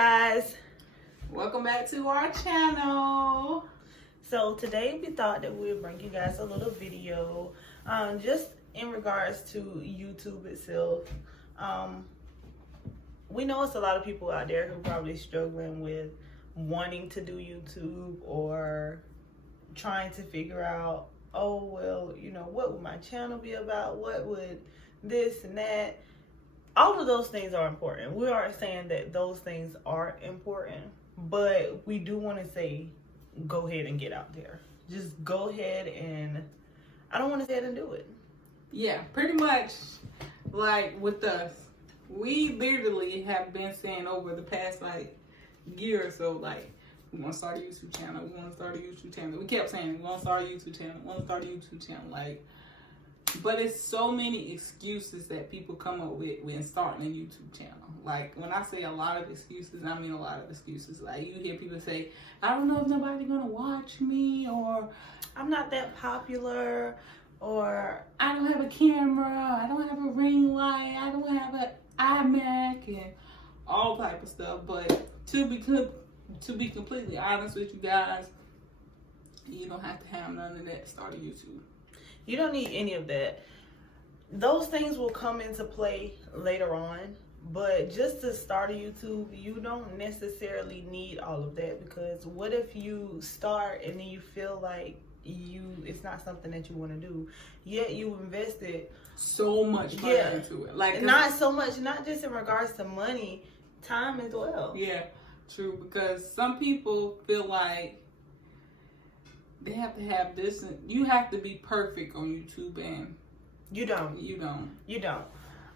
guys. Welcome back to our channel. So today we thought that we would bring you guys a little video just in regards to YouTube itself. We know it's a lot of people out there who are probably struggling with wanting to do YouTube or trying to figure out, oh well, you know, what would my channel be about? What would this and that? All of those things are important. We aren't saying that those things aren't important, but we do want to say, go ahead and get out there. Just go ahead and, I don't want to say it and do it. Yeah, pretty much like with us, we literally have been saying over the past year or so, we want to start a YouTube channel. We want to start a YouTube channel. We kept saying we want to start a YouTube channel. We want to start a YouTube channel. But it's so many excuses that people come up with when starting a YouTube channel. Like, when I say a lot of excuses, I mean a lot of excuses. Like, you hear people say, I don't know if nobody's going to watch me, or I'm not that popular, or I don't have a camera, I don't have a ring light, I don't have an iMac, and all type of stuff. But to be completely honest with you guys, you don't have to have none of that to start a YouTube. You don't need any of that. Those things will come into play later on, but just to start a YouTube, you don't necessarily need all of that, because what if you start and then you feel like it's not something that you want to do, yet you invested so much money into it. Like, not so much, not just in regards to money, time as well. Yeah, true, because some people feel like they have to have this, and you have to be perfect on YouTube, and you don't.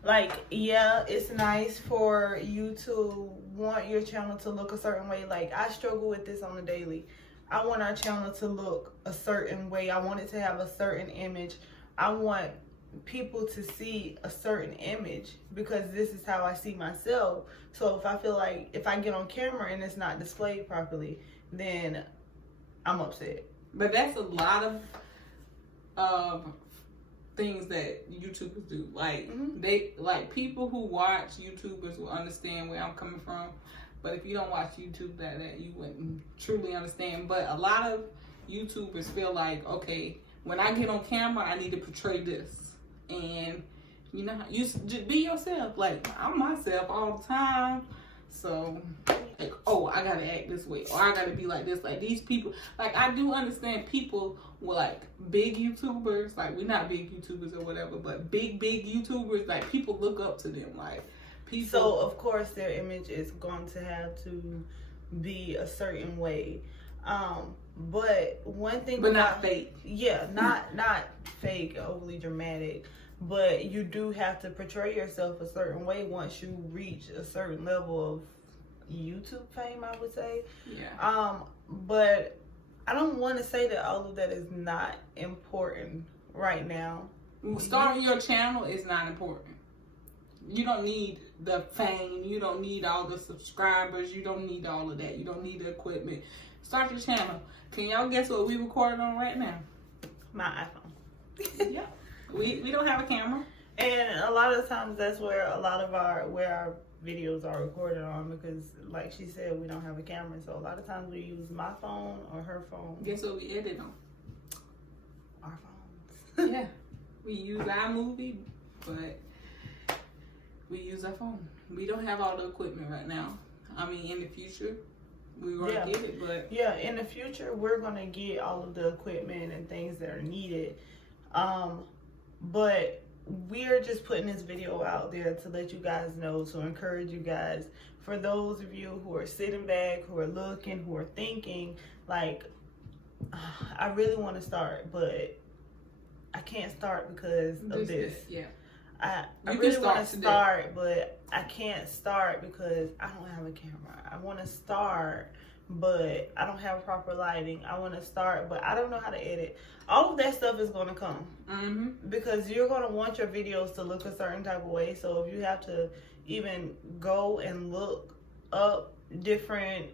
Like, yeah, it's nice for you to want your channel to look a certain way. Like, I struggle with this on a daily. I want our channel to look a certain way. I want it to have a certain image. I want people to see a certain image, because this is how I see myself. So if I feel like if I get on camera and it's not displayed properly, then I'm upset. But that's a lot of things that YouTubers do. Like, people who watch YouTubers will understand where I'm coming from. But if you don't watch YouTube, that you wouldn't truly understand. But a lot of YouTubers feel like, okay, when I get on camera, I need to portray this. And, you know, you just be yourself. Like, I'm myself all the time. So, like, oh, I gotta act this way, or I gotta be like this. Like, these people, like, I do understand people with, like, big YouTubers. Like, we're not big YouTubers or whatever, but big YouTubers, like, people look up to them. Like, people. So, of course, their image is going to have to be a certain way. But one thing, but not fake. Yeah, not fake, overly dramatic. But you do have to portray yourself a certain way once you reach a certain level of YouTube fame, I would say. Yeah. But I don't want to say that all of that is not important right now. Starting your channel is not important. You don't need the fame. You don't need all the subscribers. You don't need all of that. You don't need the equipment. Start your channel. Can y'all guess what we recording on right now? My iPhone. Yeah. We don't have a camera. And a lot of times that's where our videos are recorded on, because like she said, we don't have a camera. So a lot of times we use my phone or her phone. Guess what we edit on? Our phones. Yeah. We use iMovie, but we use our phone. We don't have all the equipment right now. I mean, in the future, we're going to get it, but... Yeah, in the future, we're going to get all of the equipment and things that are needed. But we're just putting this video out there to let you guys know, to encourage you guys. For those of you who are sitting back, who are looking, who are thinking, like, I really want to start, but I can't start because of this. Yeah. I really want to start, but I can't start because I don't have a camera. I want to start, but I don't have proper lighting. I want to start, but I don't know how to edit. All of that stuff is going to come. Because you're going to want your videos to look a certain type of way. So if you have to even go and look up different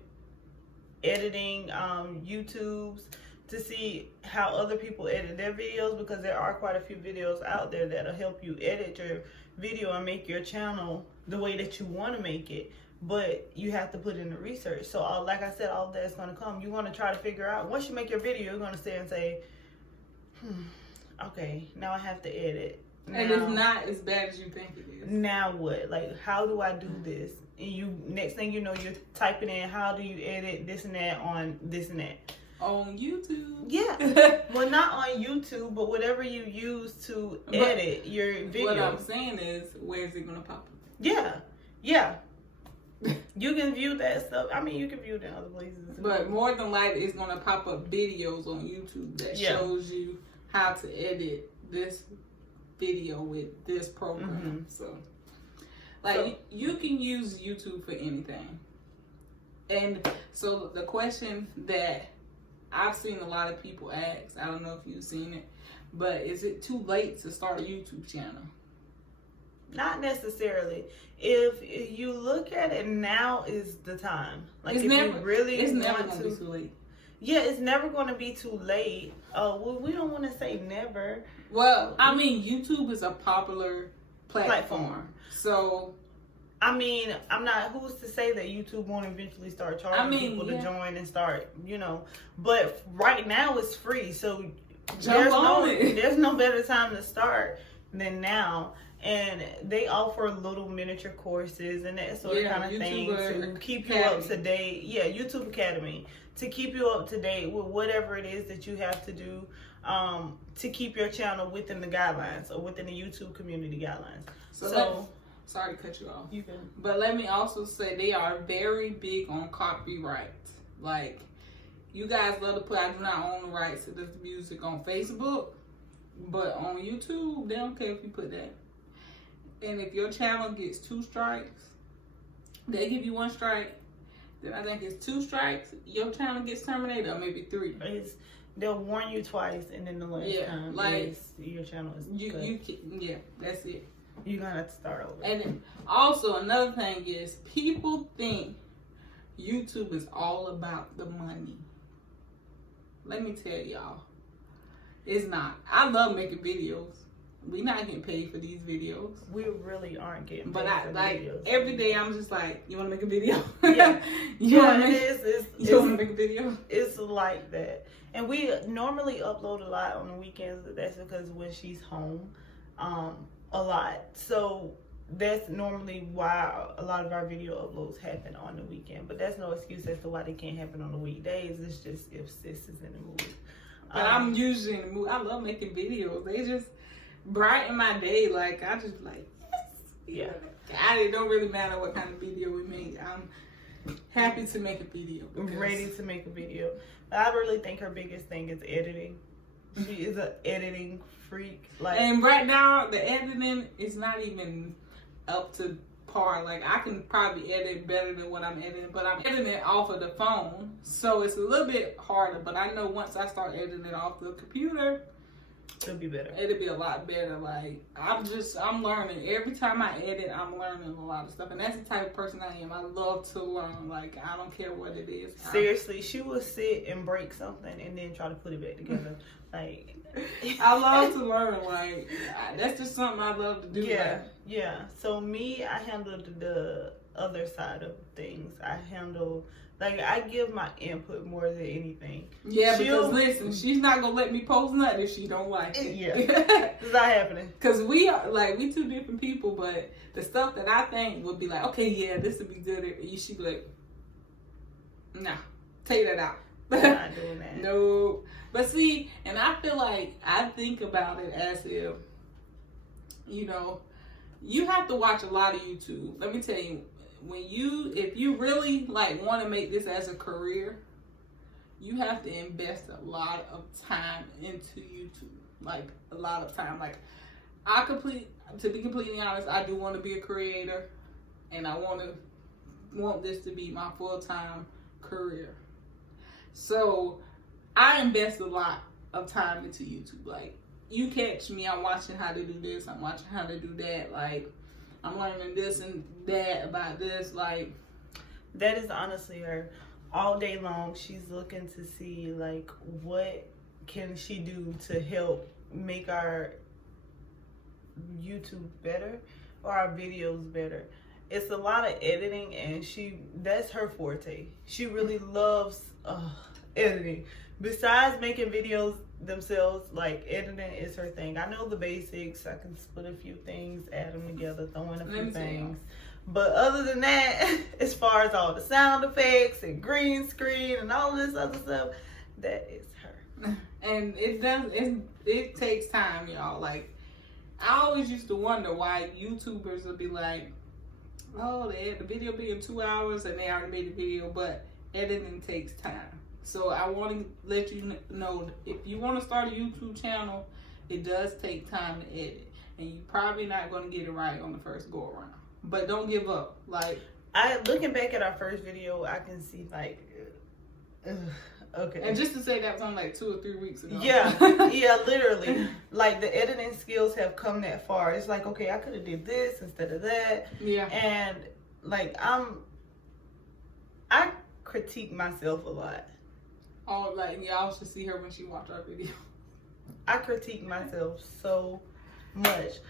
editing YouTubes to see how other people edit their videos, because there are quite a few videos out there that'll help you edit your video and make your channel the way that you want to make it. but you have to put in the research. So like I said, all of that's going to come. You want to try to figure out, once you make your video, you're going to sit and say, okay, now I have to edit. And it's not as bad as you think it is. Now what? Like, how do I do this? And you, next thing you know, you're typing in, how do you edit this and that on this and that? On YouTube. Yeah. Well, not on YouTube, but whatever you use to edit your video. What I'm saying is, where is it going to pop up? Yeah. Yeah. You can view that stuff. I mean, you can view it in other places. But more than likely, it's going to pop up videos on YouTube that shows you how to edit this video with this program. So, like, you can use YouTube for anything. And so the question that I've seen a lot of people ask, I don't know if you've seen it, but is it too late to start a YouTube channel? Not necessarily. If you look at it, now is the time. Like, it's if never, you really it's never want going to be too late. Yeah, it's never going to be too late. Well, we don't want to say never. Well, I mean, YouTube is a popular platform. So, I mean, I'm not, who's to say that YouTube won't eventually start charging people to join and start, you know. But right now it's free. So there's no better time to start than now. And they offer little miniature courses and that sort of kind of thing to keep you up to date. Yeah, YouTube Academy. To keep you up to date with whatever it is that you have to do to keep your channel within the guidelines or within the YouTube community guidelines. So sorry to cut you off. You can. But let me also say they are very big on copyright. Like, you guys love to put, I do not own the rights to this music on Facebook, but on YouTube, they don't care if you put that. And if your channel gets 2 strikes, they give you 1 strike, then I think it's 2 strikes, your channel gets terminated, or maybe 3. They'll warn you twice, and then the last time, like, your channel is yeah, that's it. You're gonna have to start over. And then also another thing is, people think YouTube is all about the money. Let me tell y'all, it's not. I love making videos. We not getting paid for these videos. We really aren't getting paid for videos. Every day I'm just like, you want to make a video? Yeah. You want to make a video? It's like that. And we normally upload a lot on the weekends. That's because when she's home, a lot. So that's normally why a lot of our video uploads happen on the weekend. But that's no excuse as to why they can't happen on the weekdays. It's just if sis is in the mood. But I'm usually in the mood. I love making videos. They just brighten my day. Like, I just like, yes. Yeah. It don't really matter what kind of video we make. I'm happy to make a video. Ready to make a video. But I really think her biggest thing is editing. She is an editing freak. Like, and right now, the editing is not even up to par. Like, I can probably edit better than what I'm editing, but I'm editing it off of the phone, so it's a little bit harder. But I know once I start editing it off the computer, it'll be better. It'll be a lot better. Like, I'm learning. Every time I edit, I'm learning a lot of stuff. And that's the type of person I am. I love to learn. Like, I don't care what it is. Seriously, she will sit and break something and then try to put it back together. Like, I love to learn. Like, that's just something I love to do. Yeah, yeah. So me, I handle the other side of things. I handle, like, I give my input more than anything. Yeah, because listen, she's not gonna let me post nothing if she don't like it. Yeah, it's not happening. Because we are, like, we 2 different people, but the stuff that I think would be like, okay, yeah, this would be good. She'd be like, nah, take that out. I'm not doing that. No. But see, and I feel like I think about it as if, you know, you have to watch a lot of YouTube. Let me tell you, if you really like want to make this as a career, you have to invest a lot of time into YouTube. Like, a lot of time. Like, to be completely honest, I do want to be a creator, and I want this to be my full-time career. So I invest a lot of time into YouTube. Like, you catch me, I'm watching how to do this, I'm watching how to do that. Like, I'm learning this and that about this. Like, that is honestly her. All day long, she's looking to see, like, what can she do to help make our YouTube better or our videos better. it's a lot of editing, and that's her forte. She really loves editing. Besides making videos themselves, like, editing is her thing. I know the basics. I can split a few things, add them together, throw in a few things. But other than that, as far as all the sound effects and green screen and all this other stuff, that is her. And it takes time, y'all. Like, I always used to wonder why YouTubers would be like, oh, the video be in 2 hours and they already made the video, but editing takes time. So I want to let you know, if you want to start a YouTube channel, it does take time to edit, and you're probably not going to get it right on the first go around. But don't give up. Like, looking back at our first video, I can see, like, okay. And just to say that was on like 2 or 3 weeks ago. Yeah, literally. Like, the editing skills have come that far. It's like, okay, I could have did this instead of that. Yeah. And like, I critique myself a lot. Oh, like, y'all should see her when she watch our video. I critique myself so much.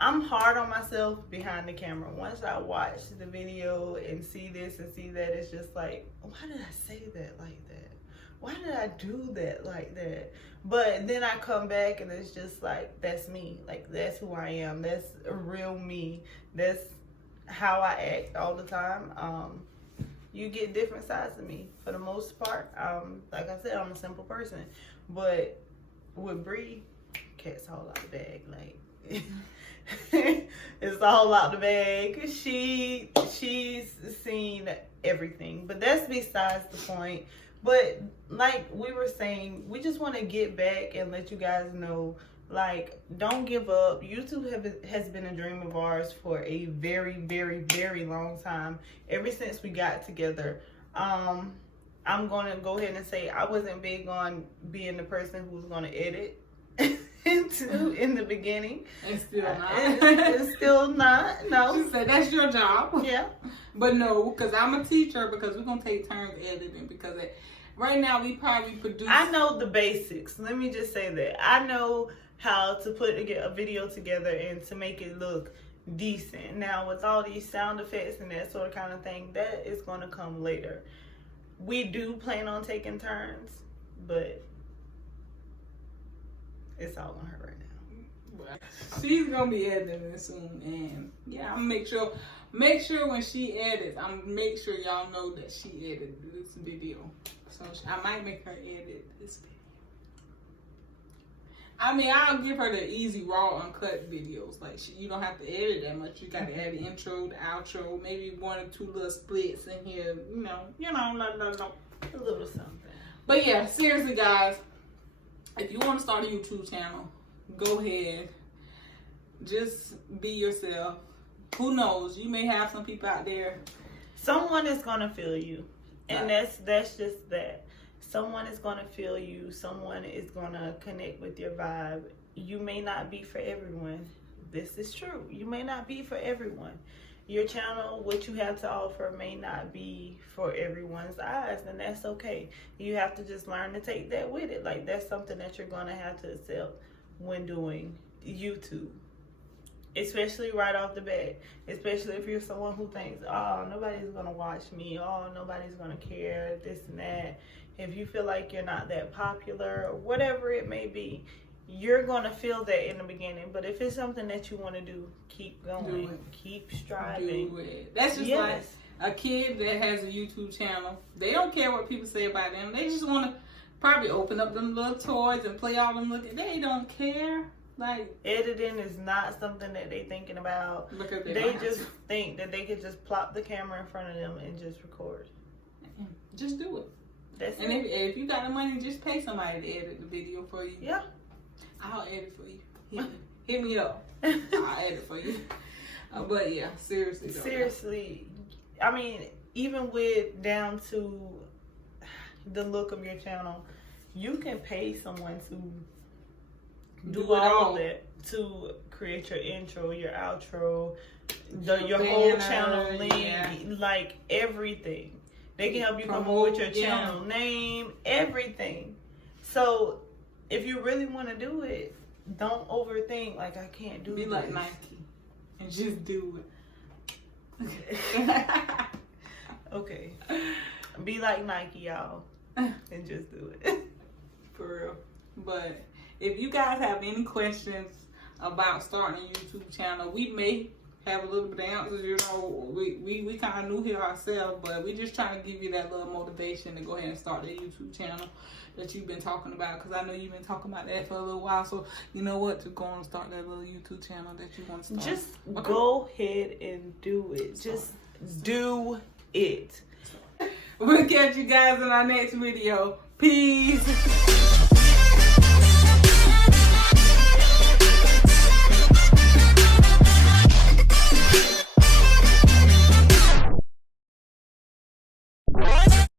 I'm hard on myself behind the camera. Once I watch the video and see this and see that, it's just like, why did I say that like that? Why did I do that like that? But then I come back and it's just like, that's me. Like, that's who I am. That's a real me. That's how I act all the time. You get different sides of me. For the most part, like I said, I'm a simple person. But with Bree, cat's all out the bag. Like, it's all out the bag. She's seen everything. But that's besides the point. But like we were saying, we just want to get back and let you guys know, like, don't give up. YouTube has been a dream of ours for a very, very, very long time. Ever since we got together. I'm going to go ahead and say I wasn't big on being the person who was going to edit in the beginning. And still not. And still not. No. She said, that's your job. Yeah. But no, because I'm a teacher, because we're going to take turns editing, because right now we probably produce. I know the basics. Let me just say that. I know how to put a video together and to make it look decent. Now, with all these sound effects and that sort of kind of thing, that is going to come later. We do plan on taking turns, but it's all on her right now. She's gonna be editing it soon, and yeah, I'm gonna make sure when she edits, make sure y'all know that she edited this video. So I might make her edit this video. I mean, I'll give her the easy, raw, uncut videos. Like, you don't have to edit that much. You got to add the intro, the outro, maybe 1 or 2 little splits in here. You know, a little something. But yeah, seriously, guys, if you want to start a YouTube channel, go ahead. Just be yourself. Who knows? You may have some people out there. Someone is gonna feel you, and that's just that. Someone is gonna feel you. Someone is gonna connect with your vibe. You may not be for everyone. This is true. You may not be for everyone. Your channel, what you have to offer, may not be for everyone's eyes, and that's okay. You have to just learn to take that with it. Like, that's something that you're gonna have to accept when doing YouTube. Especially right off the bat. Especially if you're someone who thinks, oh, nobody's going to watch me. Oh, nobody's going to care, this and that. If you feel like you're not that popular or whatever it may be, you're going to feel that in the beginning. But if it's something that you want to do, keep going. Keep striving. Do it. That's just like a kid that has a YouTube channel. They don't care what people say about them. They just want to probably open up them little toys and play all them little. They don't care. Like, editing is not something that they thinking about. Because they just think that they could just plop the camera in front of them and just record. Just do it. That's and it. If you got the money, just pay somebody to edit the video for you. Yeah. I'll edit for you. Hit me up. I'll edit for you. But yeah, seriously. Seriously. I mean, even with down to the look of your channel, you can pay someone to do all of that, to create your intro, your outro, your whole channel link, like everything. They can help you come up with your channel name, everything. So if you really want to do it, don't overthink. Like, I can't do Be this. like Nike and just do Okay. Be like Nike, y'all. And just do it. For real. But if you guys have any questions about starting a YouTube channel, we may have a little bit of answers. You know, we kind of new here ourselves, but we just trying to give you that little motivation to go ahead and start that YouTube channel that you've been talking about, because I know you've been talking about that for a little while. So you know what, to go and start that little YouTube channel that you want to start. Just go ahead and do it. Just do it. We'll catch you guys in our next video. Peace.